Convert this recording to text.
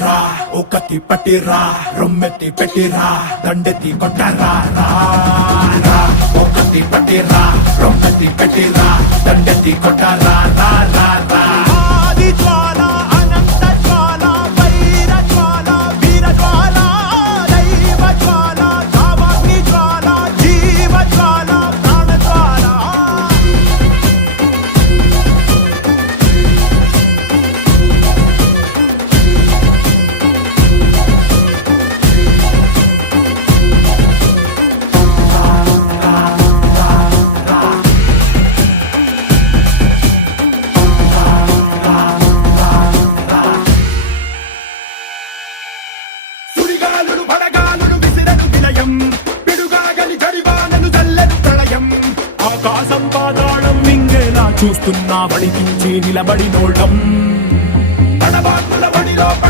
రా ఓ కత్తి పట్టి రా రొమ్మెత్తి పెట్టి రా దండెత్తి కొట్టరా రా రా ఓ కత్తి పట్టి రా రొమ్మెత్తి పెట్టి రా దండెత్తి కొట్టరా రా రా రా ఆది జ్వాల అనంత జ్వాల వైర జ్వాల వీర జ్వాల దైవ జ్వాల కామాగ్ని జ్వాల జీవ జ్వాల ప్రాణ జ్వాల సుడిగాలులు పడగాలులు విసిరను విలయం పిడుగాగలి జడివానలు జల్లెను ప్రళయం ఆకాశం పాతాళం మింగేలా చూస్తున్నా వడికించి నిలబడినోళ్ళం తడబాటుల బడిలో పడి